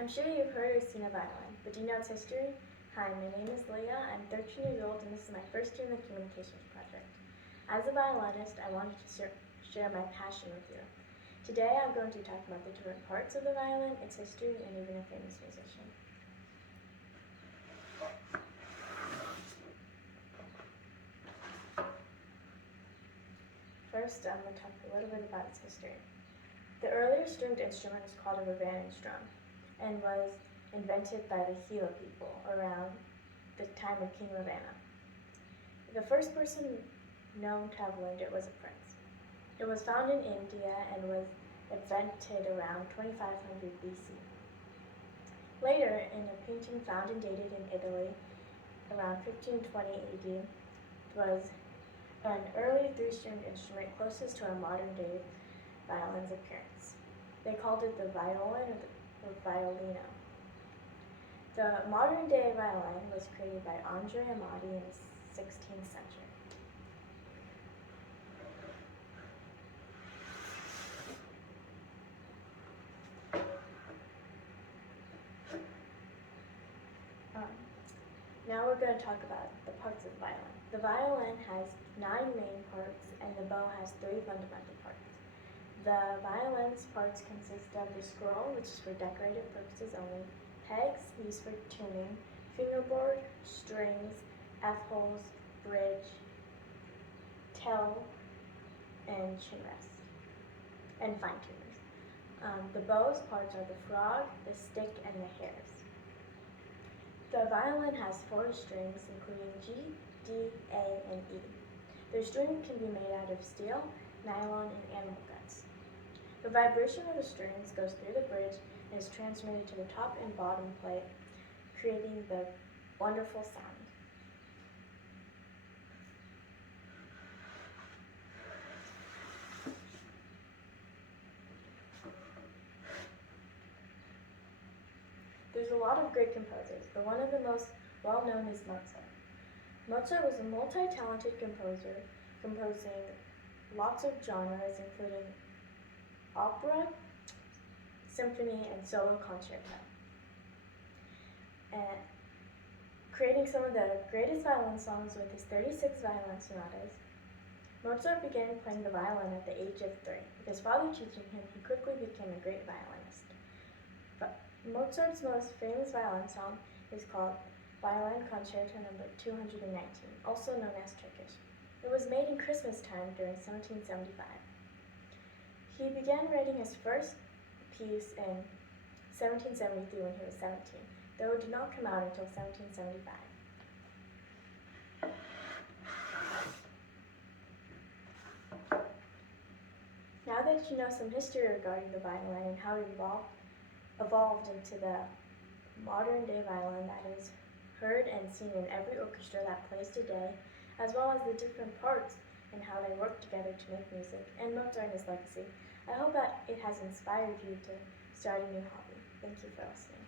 I'm sure you've heard or seen a violin, but do you know its history? Hi, my name is Leah. I'm 13 years old and this is my first year in the Communications Project. As a violinist, I wanted to share my passion with you. Today I'm going to talk about the different parts of the violin, its history, and even a famous musician. First, I'm going to talk a little bit about its history. The earliest stringed instrument is called a Ravanenstrum and was invented by the Gila people around the time of King Ravana. The first person known to have learned it was a prince. It was found in India and was invented around 2500 BC. Later, in a painting found and dated in Italy around 1520 AD, was an early three-stringed instrument closest to our modern-day violin's appearance. They called it the violin or violino. The modern-day violin was created by Andrea Amati in the 16th century. Now we're going to talk about the parts of the violin. The violin has 9 main parts and the bow has 3 fundamental parts. The violin's parts consist of the scroll, which is for decorative purposes only, pegs used for tuning, fingerboard, strings, F-holes, bridge, tail, and chin rest, and fine tuners. The bow's parts are the frog, the stick, and the hairs. The violin has 4 strings, including G, D, A, and E. The string can be made out of steel, nylon, and animal guts. The vibration of the strings goes through the bridge and is transmitted to the top and bottom plate, creating the wonderful sound. There's a lot of great composers, but one of the most well-known is Mozart. Mozart was a multi-talented composer, composing lots of genres, including opera, symphony, and solo concerto, and creating some of the greatest violin songs with his 36 violin sonatas. Mozart began playing the violin at the age of 3. With his father teaching him, he quickly became a great violinist. But Mozart's most famous violin song is called Violin Concerto No. 219, also known as Turkish. It was made in Christmas time during 1775. He began writing his first piece in 1773 when he was 17, though it did not come out until 1775. Now that you know some history regarding the violin and how it evolved into the modern-day violin that is heard and seen in every orchestra that plays today, as well as the different parts and how they work together to make music, and Mozart and his legacy, I hope that it has inspired you to start a new hobby. Thank you for listening.